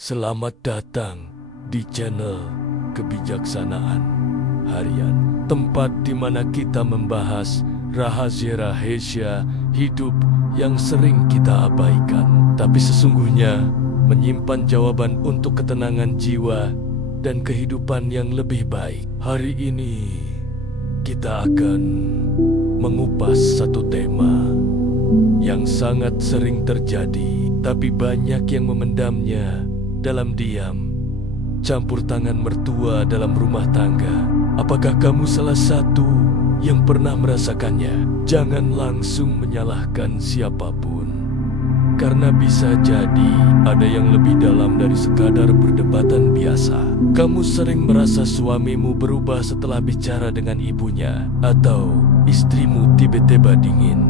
Selamat datang di channel Kebijaksanaan Harian, tempat di mana kita membahas rahasia-rahasia hidup yang sering kita abaikan, tapi sesungguhnya menyimpan jawaban untuk ketenangan jiwa dan kehidupan yang lebih baik. Hari ini kita akan mengupas satu tema yang sangat sering terjadi, tapi banyak yang memendamnya dalam diam. Campur tangan mertua dalam rumah tangga. Apakah kamu salah satu yang pernah merasakannya? Jangan langsung menyalahkan siapapun, karena bisa jadi ada yang lebih dalam dari sekadar perdebatan biasa. Kamu sering merasa suamimu berubah setelah bicara dengan ibunya, atau istrimu tiba-tiba dingin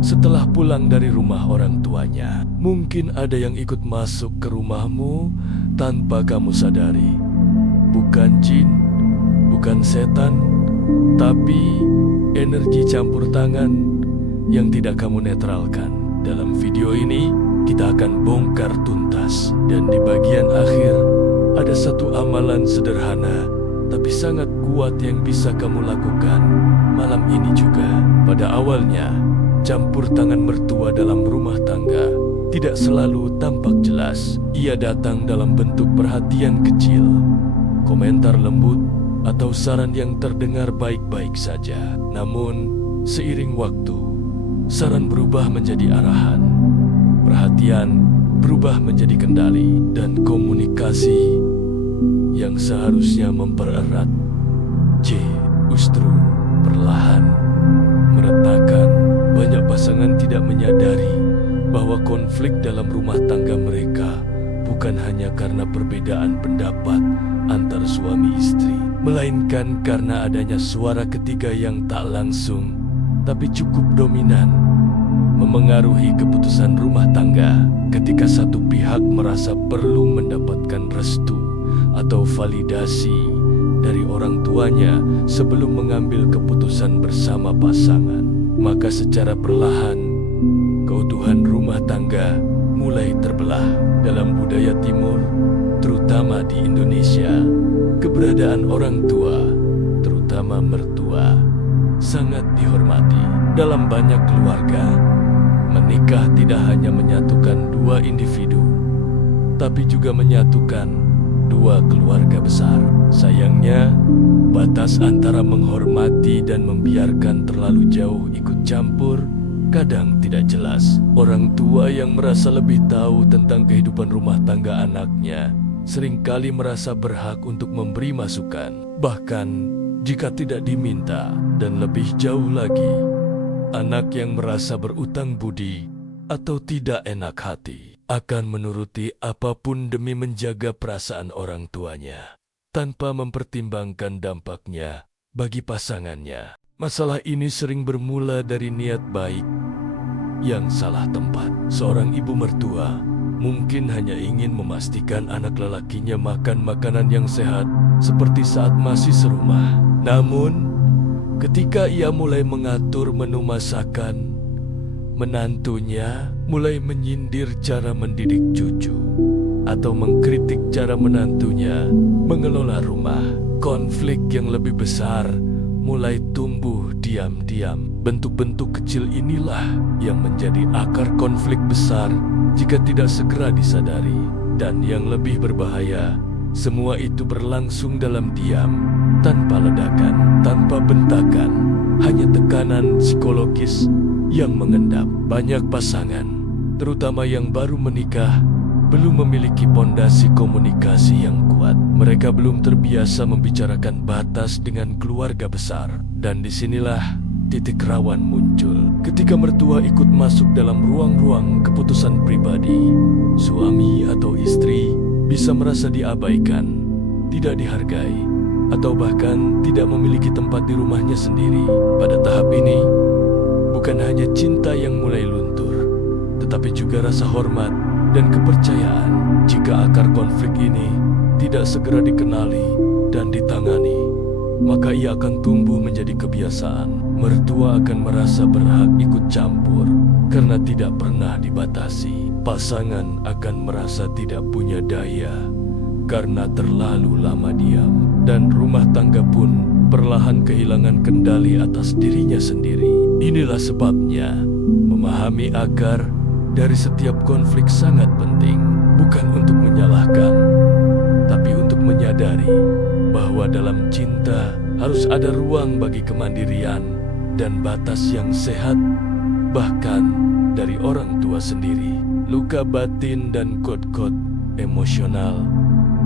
setelah pulang dari rumah orang tuanya. Mungkin ada yang ikut masuk ke rumahmu tanpa kamu sadari. Bukan jin, bukan setan, tapi energi campur tangan yang tidak kamu netralkan. Dalam video ini, kita akan bongkar tuntas. Dan di bagian akhir, ada satu amalan sederhana, tapi sangat kuat yang bisa kamu lakukan malam ini juga. Pada awalnya, campur tangan mertua dalam rumah tangga tidak selalu tampak jelas. Ia datang dalam bentuk perhatian kecil, komentar lembut, atau saran yang terdengar baik-baik saja. Namun, seiring waktu, saran berubah menjadi arahan, perhatian berubah menjadi kendali, dan komunikasi yang seharusnya mempererat, justru perlahan meretakan. Banyak pasangan tidak menyadari bahwa konflik dalam rumah tangga mereka bukan hanya karena perbedaan pendapat antar suami istri, melainkan karena adanya suara ketiga yang tak langsung tapi cukup dominan memengaruhi keputusan rumah tangga. Ketika satu pihak merasa perlu mendapatkan restu atau validasi dari orang tuanya sebelum mengambil keputusan bersama pasangan, maka secara perlahan keutuhan rumah tangga mulai terbelah. Dalam budaya timur, terutama di Indonesia, keberadaan orang tua, terutama mertua, sangat dihormati. Dalam banyak keluarga, menikah tidak hanya menyatukan dua individu, tapi juga menyatukan dua keluarga besar. Sayangnya, batas antara menghormati dan membiarkan terlalu jauh ikut campur kadang tidak jelas. Orang tua yang merasa lebih tahu tentang kehidupan rumah tangga anaknya seringkali merasa berhak untuk memberi masukan, bahkan jika tidak diminta. Dan lebih jauh lagi, anak yang merasa berutang budi atau tidak enak hati akan menuruti apapun demi menjaga perasaan orang tuanya, tanpa mempertimbangkan dampaknya bagi pasangannya. Masalah ini sering bermula dari niat baik yang salah tempat. Seorang ibu mertua mungkin hanya ingin memastikan anak lelakinya makan makanan yang sehat seperti saat masih serumah. Namun, ketika ia mulai mengatur menu masakan, menantunya mulai menyindir cara mendidik cucu atau mengkritik cara menantunya mengelola rumah. Konflik yang lebih besar mulai tumbuh diam-diam. Bentuk-bentuk kecil inilah yang menjadi akar konflik besar jika tidak segera disadari. Dan yang lebih berbahaya, semua itu berlangsung dalam diam, tanpa ledakan, tanpa bentakan, hanya tekanan psikologis yang mengendap. Banyak pasangan, terutama yang baru menikah, belum memiliki pondasi komunikasi yang kuat. Mereka belum terbiasa membicarakan batas dengan keluarga besar. Dan disinilah titik rawan muncul. Ketika mertua ikut masuk dalam ruang-ruang keputusan pribadi, suami atau istri bisa merasa diabaikan, tidak dihargai, atau bahkan tidak memiliki tempat di rumahnya sendiri. Pada tahap ini, bukan hanya cinta yang mulai luntur, tetapi juga rasa hormat dan kepercayaan. Jika akar konflik ini tidak segera dikenali dan ditangani, maka ia akan tumbuh menjadi kebiasaan. Mertua akan merasa berhak ikut campur karena tidak pernah dibatasi. pasangan akan merasa tidak punya daya karena terlalu lama diam, dan rumah tangga pun perlahan kehilangan kendali atas dirinya sendiri. Inilah sebabnya memahami akar dari setiap konflik sangat penting, bukan untuk menyalahkan, tapi untuk menyadari bahwa dalam cinta harus ada ruang bagi kemandirian dan batas yang sehat, bahkan dari orang tua sendiri. Luka batin dan kod-kod emosional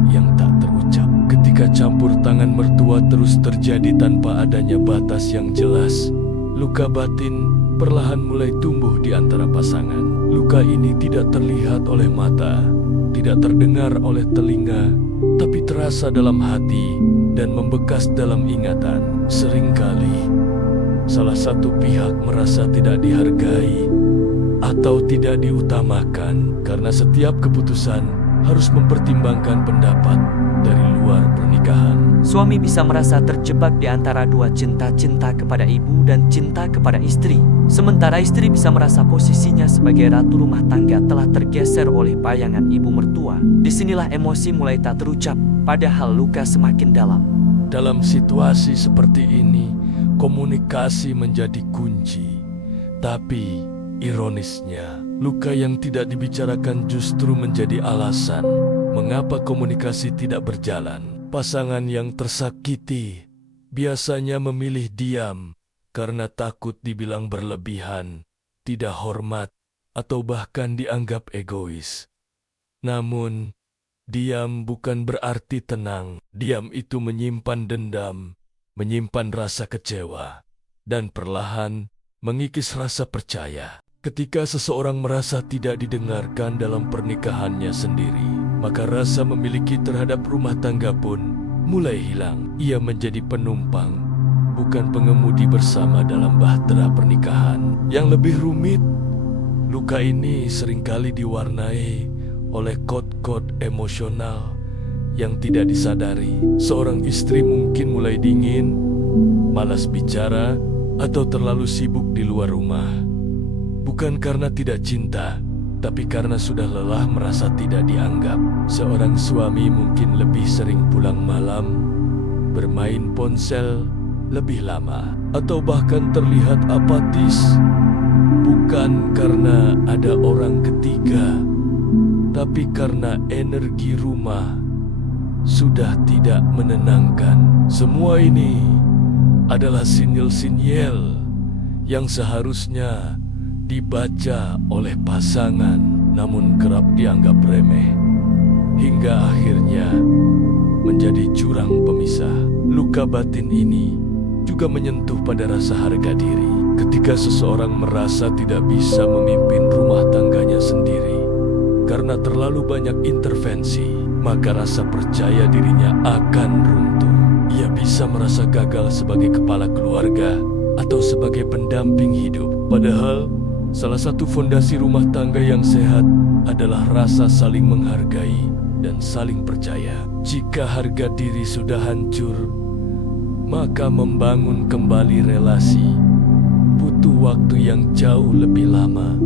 yang tak terucap. Ketika campur tangan mertua terus terjadi tanpa adanya batas yang jelas, luka batin perlahan mulai tumbuh di antara pasangan. Luka ini tidak terlihat oleh mata, tidak terdengar oleh telinga, tapi terasa dalam hati dan membekas dalam ingatan. Seringkali salah satu pihak merasa tidak dihargai atau tidak diutamakan karena setiap keputusan harus mempertimbangkan pendapat dari luar pernikahan. Suami bisa merasa terjebak di antara dua cinta kepada ibu dan cinta kepada istri. Sementara istri bisa merasa posisinya sebagai ratu rumah tangga telah tergeser oleh bayangan ibu mertua. Disinilah emosi mulai tak terucap, padahal luka semakin dalam. Dalam situasi seperti ini, komunikasi menjadi kunci. Tapi ironisnya, luka yang tidak dibicarakan justru menjadi alasan mengapa komunikasi tidak berjalan. Pasangan yang tersakiti biasanya memilih diam karena takut dibilang berlebihan, tidak hormat, atau bahkan dianggap egois. Namun, diam bukan berarti tenang. Diam itu menyimpan dendam, menyimpan rasa kecewa, dan perlahan mengikis rasa percaya. Ketika seseorang merasa tidak didengarkan dalam pernikahannya sendiri, maka rasa memiliki terhadap rumah tangga pun mulai hilang. Ia menjadi penumpang, bukan pengemudi bersama dalam bahtera pernikahan. Yang lebih rumit, luka ini seringkali diwarnai oleh kod-kod emosional yang tidak disadari. Seorang istri mungkin mulai dingin, malas bicara, atau terlalu sibuk di luar rumah. Bukan karena tidak cinta, tapi karena sudah lelah merasa tidak dianggap. Seorang suami mungkin lebih sering pulang malam, bermain ponsel lebih lama, atau bahkan terlihat apatis. Bukan karena ada orang ketiga, tapi karena energi rumah sudah tidak menenangkan. Semua ini adalah sinyal-sinyal yang seharusnya dibaca oleh pasangan, namun kerap dianggap remeh, hingga akhirnya menjadi jurang pemisah. Luka batin ini juga menyentuh pada rasa harga diri. Ketika seseorang merasa tidak bisa memimpin rumah tangganya sendiri karena terlalu banyak intervensi, maka rasa percaya dirinya akan runtuh. Ia bisa merasa gagal sebagai kepala keluarga atau sebagai pendamping hidup. Padahal salah satu fondasi rumah tangga yang sehat adalah rasa saling menghargai dan saling percaya. Jika harga diri sudah hancur, maka membangun kembali relasi butuh waktu yang jauh lebih lama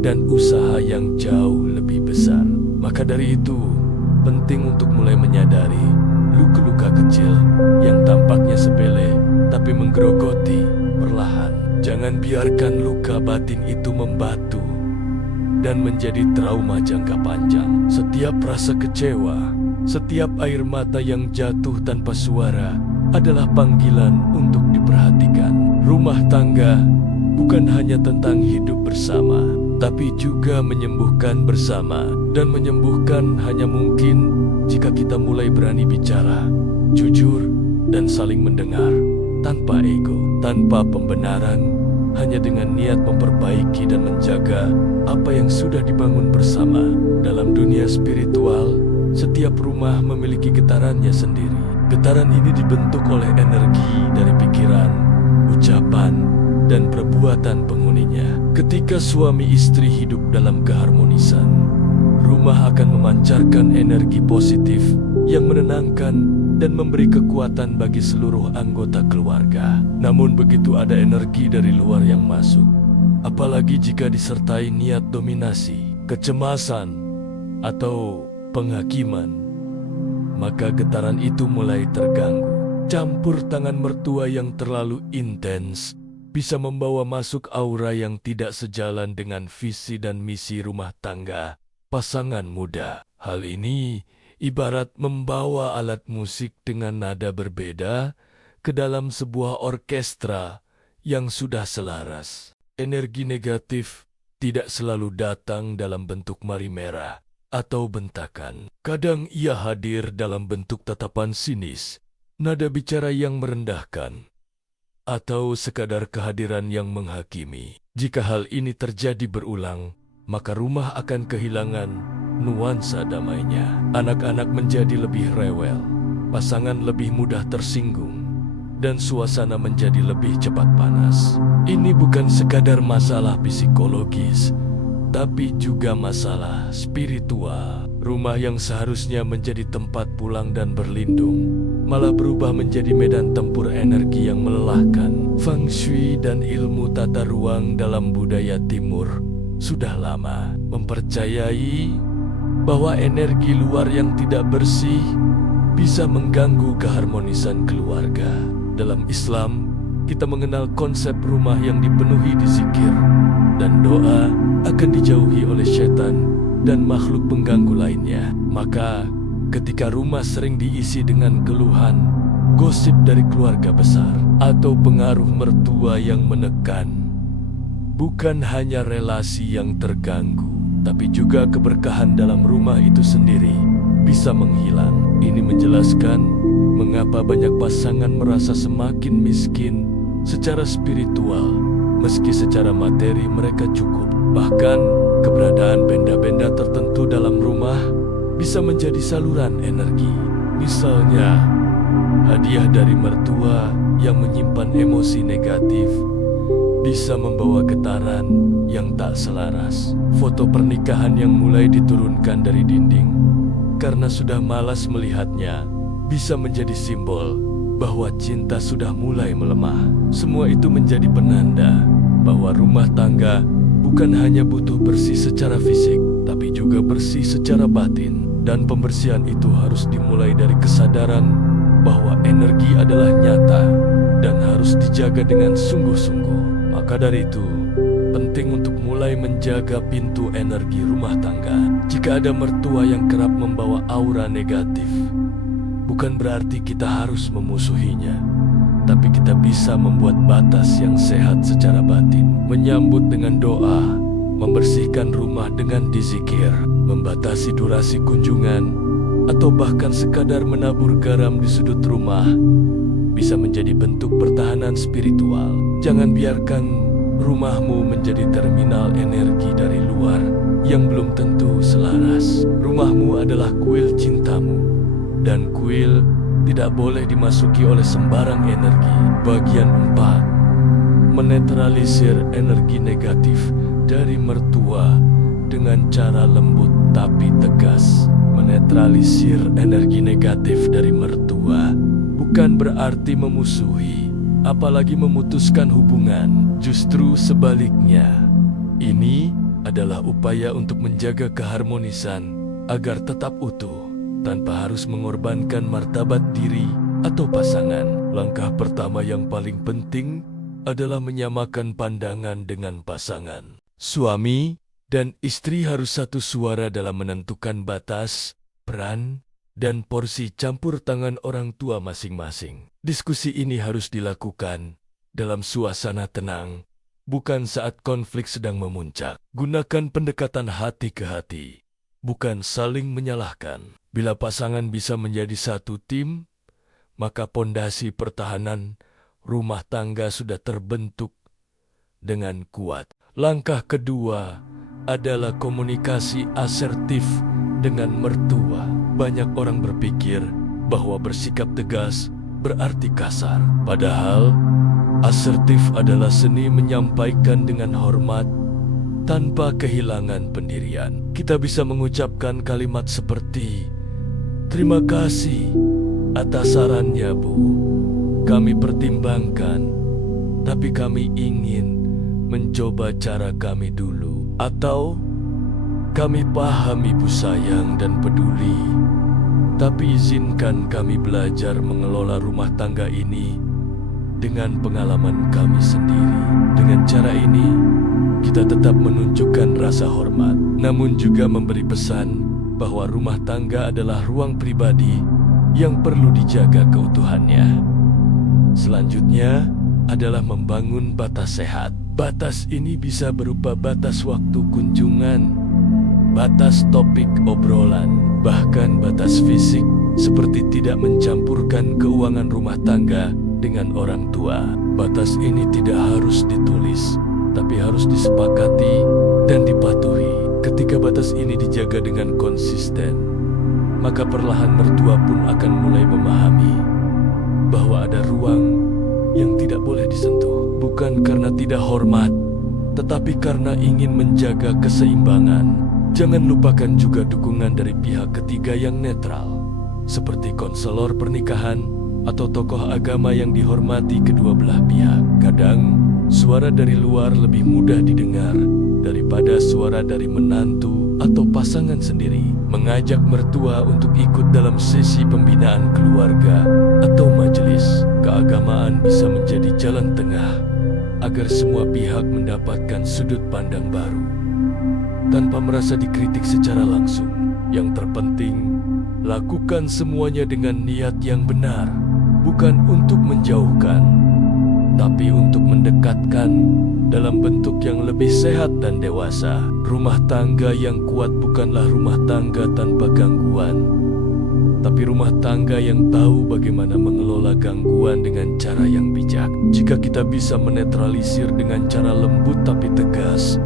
dan usaha yang jauh lebih besar. Maka dari itu, penting untuk mulai menyadari luka-luka kecil yang tampaknya sepele tapi menggerogoti perlahan. Jangan biarkan luka batin itu membatu dan menjadi trauma jangka panjang. Setiap rasa kecewa, setiap air mata yang jatuh tanpa suara adalah panggilan untuk diperhatikan. Rumah tangga bukan hanya tentang hidup bersama, tapi juga menyembuhkan bersama. Dan menyembuhkan hanya mungkin jika kita mulai berani bicara, jujur, dan saling mendengar. Tanpa ego, tanpa pembenaran, hanya dengan niat memperbaiki dan menjaga apa yang sudah dibangun bersama. Dalam dunia spiritual, setiap rumah memiliki getarannya sendiri. Getaran ini dibentuk oleh energi dari pikiran, ucapan, dan perbuatan penghuninya. Ketika suami istri hidup dalam keharmonisan, rumah akan memancarkan energi positif yang menenangkan dan memberi kekuatan bagi seluruh anggota keluarga. Namun begitu ada energi dari luar yang masuk, apalagi jika disertai niat dominasi, kecemasan, atau penghakiman, maka getaran itu mulai terganggu. Campur tangan mertua yang terlalu intens bisa membawa masuk aura yang tidak sejalan dengan visi dan misi rumah tangga pasangan muda. Hal ini ibarat membawa alat musik dengan nada berbeda ke dalam sebuah orkestra yang sudah selaras. Energi negatif tidak selalu datang dalam bentuk mari merah atau bentakan. Kadang ia hadir dalam bentuk tatapan sinis, nada bicara yang merendahkan, atau sekadar kehadiran yang menghakimi. Jika hal ini terjadi berulang, maka rumah akan kehilangan nuansa damainya. Anak-anak menjadi lebih rewel, pasangan lebih mudah tersinggung, dan suasana menjadi lebih cepat panas. Ini bukan sekadar masalah psikologis, tapi juga masalah spiritual. Rumah yang seharusnya menjadi tempat pulang dan berlindung, malah berubah menjadi medan tempur energi yang melelahkan. Feng Shui dan ilmu tata ruang dalam budaya timur sudah lama mempercayai bahwa energi luar yang tidak bersih bisa mengganggu keharmonisan keluarga. Dalam Islam, kita mengenal konsep rumah yang dipenuhi di zikir dan doa akan dijauhi oleh setan dan makhluk pengganggu lainnya. Maka, ketika rumah sering diisi dengan keluhan, gosip dari keluarga besar, atau pengaruh mertua yang menekan, bukan hanya relasi yang terganggu, tapi juga keberkahan dalam rumah itu sendiri bisa menghilang. Ini menjelaskan mengapa banyak pasangan merasa semakin miskin secara spiritual, meski secara materi mereka cukup. Bahkan, keberadaan benda-benda tertentu dalam rumah bisa menjadi saluran energi. Misalnya, hadiah dari mertua yang menyimpan emosi negatif bisa membawa getaran yang tak selaras. Foto pernikahan yang mulai diturunkan dari dinding karena sudah malas melihatnya bisa menjadi simbol bahwa cinta sudah mulai melemah. Semua itu menjadi penanda bahwa rumah tangga bukan hanya butuh bersih secara fisik, tapi juga bersih secara batin. Dan pembersihan itu harus dimulai dari kesadaran bahwa energi adalah nyata dan harus dijaga dengan sungguh-sungguh. Maka dari itu, penting untuk mulai menjaga pintu energi rumah tangga. Jika ada mertua yang kerap membawa aura negatif, bukan berarti kita harus memusuhinya, tapi kita bisa membuat batas yang sehat secara batin. Menyambut dengan doa, membersihkan rumah dengan dizikir, membatasi durasi kunjungan, atau bahkan sekadar menabur garam di sudut rumah bisa menjadi bentuk pertahanan spiritual. Jangan biarkan rumahmu menjadi terminal energi dari luar yang belum tentu selaras. Rumahmu adalah kuil cintamu, dan kuil tidak boleh dimasuki oleh sembarang energi. Bagian 4. Menetralisir energi negatif dari mertua dengan cara lembut tapi tegas. Menetralisir energi negatif dari mertua bukan berarti memusuhi, apalagi memutuskan hubungan. Justru sebaliknya, ini adalah upaya untuk menjaga keharmonisan agar tetap utuh, tanpa harus mengorbankan martabat diri atau pasangan. Langkah pertama yang paling penting adalah menyamakan pandangan dengan pasangan. Suami dan istri harus satu suara dalam menentukan batas, peran, dan porsi campur tangan orang tua masing-masing. Diskusi ini harus dilakukan dalam suasana tenang, bukan saat konflik sedang memuncak. Gunakan pendekatan hati ke hati, bukan saling menyalahkan. Bila pasangan bisa menjadi satu tim, maka pondasi pertahanan rumah tangga sudah terbentuk dengan kuat. Langkah kedua adalah komunikasi asertif dengan mertua. Banyak orang berpikir bahwa bersikap tegas berarti kasar. Padahal, asertif adalah seni menyampaikan dengan hormat tanpa kehilangan pendirian. Kita bisa mengucapkan kalimat seperti, "Terima kasih atas sarannya, Bu. Kami pertimbangkan, tapi kami ingin mencoba cara kami dulu." Atau, Kami paham ibu sayang dan peduli, tapi izinkan kami belajar mengelola rumah tangga ini dengan pengalaman kami sendiri. Dengan cara ini, kita tetap menunjukkan rasa hormat, namun juga memberi pesan bahwa rumah tangga adalah ruang pribadi yang perlu dijaga keutuhannya. Selanjutnya adalah membangun batas sehat. Batas ini bisa berupa batas waktu kunjungan, batas topik obrolan, bahkan batas fisik seperti tidak mencampurkan keuangan rumah tangga dengan orang tua. Batas ini tidak harus ditulis, tapi harus disepakati dan dipatuhi. Ketika batas ini dijaga dengan konsisten, maka perlahan mertua pun akan mulai memahami bahwa ada ruang yang tidak boleh disentuh, bukan karena tidak hormat, tetapi karena ingin menjaga keseimbangan. Jangan lupakan juga dukungan dari pihak ketiga yang netral, seperti konselor pernikahan atau tokoh agama yang dihormati kedua belah pihak. Kadang, suara dari luar lebih mudah didengar daripada suara dari menantu atau pasangan sendiri. Mengajak mertua untuk ikut dalam sesi pembinaan keluarga atau majelis keagamaan bisa menjadi jalan tengah agar semua pihak mendapatkan sudut pandang baru tanpa merasa dikritik secara langsung. Yang terpenting, lakukan semuanya dengan niat yang benar, bukan untuk menjauhkan, tapi untuk mendekatkan dalam bentuk yang lebih sehat dan dewasa. Rumah tangga yang kuat bukanlah rumah tangga tanpa gangguan, tapi rumah tangga yang tahu bagaimana mengelola gangguan dengan cara yang bijak. Jika kita bisa menetralisir dengan cara lembut tapi tegas,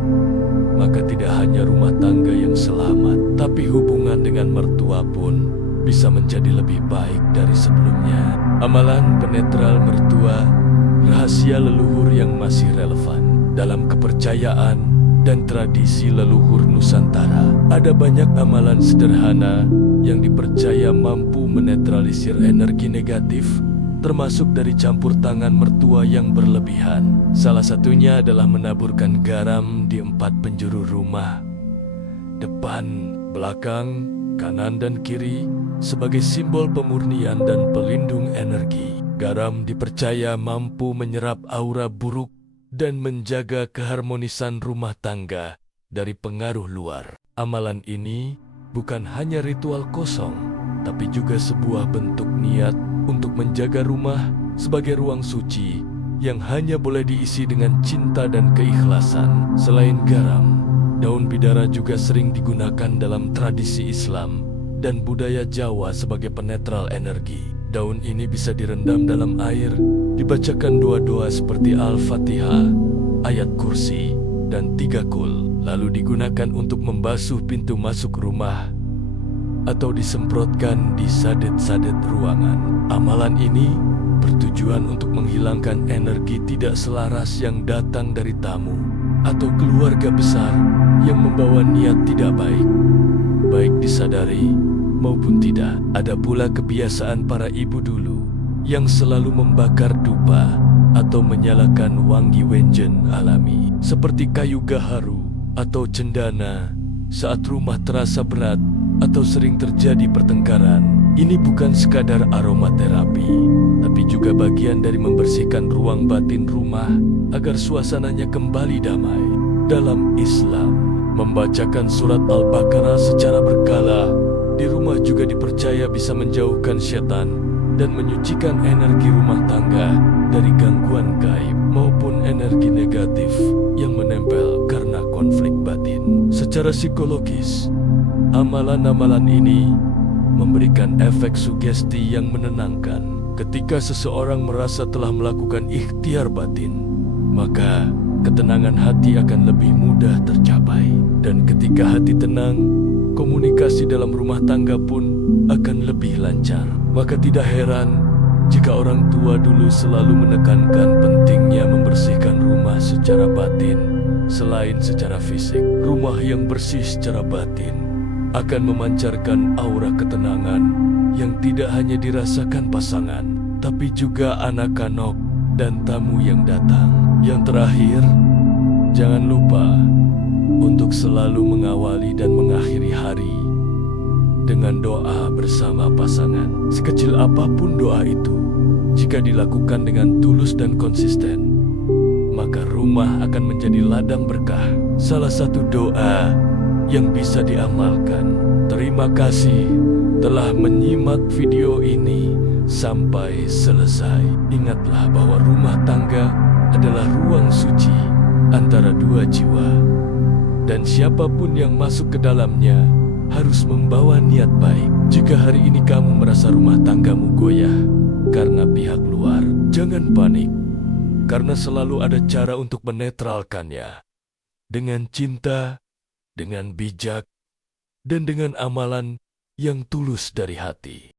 maka tidak hanya rumah tangga yang selamat, tapi hubungan dengan mertua pun bisa menjadi lebih baik dari sebelumnya. Amalan penetral mertua, rahasia leluhur yang masih relevan. Dalam kepercayaan dan tradisi leluhur Nusantara, ada banyak amalan sederhana yang dipercaya mampu menetralisir energi negatif, termasuk dari campur tangan mertua yang berlebihan. Salah satunya adalah menaburkan garam di 4 penjuru rumah, depan, belakang, kanan dan kiri, sebagai simbol pemurnian dan pelindung energi. Garam dipercaya mampu menyerap aura buruk dan menjaga keharmonisan rumah tangga dari pengaruh luar. Amalan ini bukan hanya ritual kosong, tapi juga sebuah bentuk niat untuk menjaga rumah sebagai ruang suci yang hanya boleh diisi dengan cinta dan keikhlasan. Selain garam, daun bidara juga sering digunakan dalam tradisi Islam dan budaya Jawa sebagai penetral energi. Daun ini bisa direndam dalam air, dibacakan doa-doa seperti Al-Fatihah, ayat kursi, dan 3 kul, lalu digunakan untuk membasuh pintu masuk rumah atau disemprotkan di sadet-sadet ruangan. Amalan ini bertujuan untuk menghilangkan energi tidak selaras yang datang dari tamu atau keluarga besar yang membawa niat tidak baik, baik disadari maupun tidak. Ada pula kebiasaan para ibu dulu yang selalu membakar dupa atau menyalakan wangi wenjen alami seperti kayu gaharu atau cendana saat rumah terasa berat atau sering terjadi pertengkaran. Ini bukan sekadar aromaterapi, tapi juga bagian dari membersihkan ruang batin rumah agar suasananya kembali damai. Dalam Islam, membacakan surat Al-Baqarah secara berkala di rumah juga dipercaya bisa menjauhkan setan dan menyucikan energi rumah tangga dari gangguan gaib maupun energi negatif yang menempel karena konflik batin. Secara psikologis, amalan-amalan ini memberikan efek sugesti yang menenangkan. Ketika seseorang merasa telah melakukan ikhtiar batin, maka ketenangan hati akan lebih mudah tercapai. Dan ketika hati tenang, komunikasi dalam rumah tangga pun akan lebih lancar. Maka tidak heran jika orang tua dulu selalu menekankan pentingnya membersihkan rumah secara batin. Selain secara fisik, rumah yang bersih secara batin akan memancarkan aura ketenangan yang tidak hanya dirasakan pasangan, tapi juga anak-anak dan tamu yang datang. Yang terakhir, jangan lupa untuk selalu mengawali dan mengakhiri hari dengan doa bersama pasangan. Sekecil apapun doa itu, jika dilakukan dengan tulus dan konsisten, maka rumah akan menjadi ladang berkah. Salah satu doa yang bisa diamalkan. Terima kasih telah menyimak video ini sampai selesai. Ingatlah bahwa rumah tangga adalah ruang suci antara dua jiwa, dan siapapun yang masuk ke dalamnya harus membawa niat baik. Jika hari ini kamu merasa rumah tanggamu goyah karena pihak luar, jangan panik, karena selalu ada cara untuk menetralkannya. Dengan cinta, dengan bijak, dan dengan amalan yang tulus dari hati.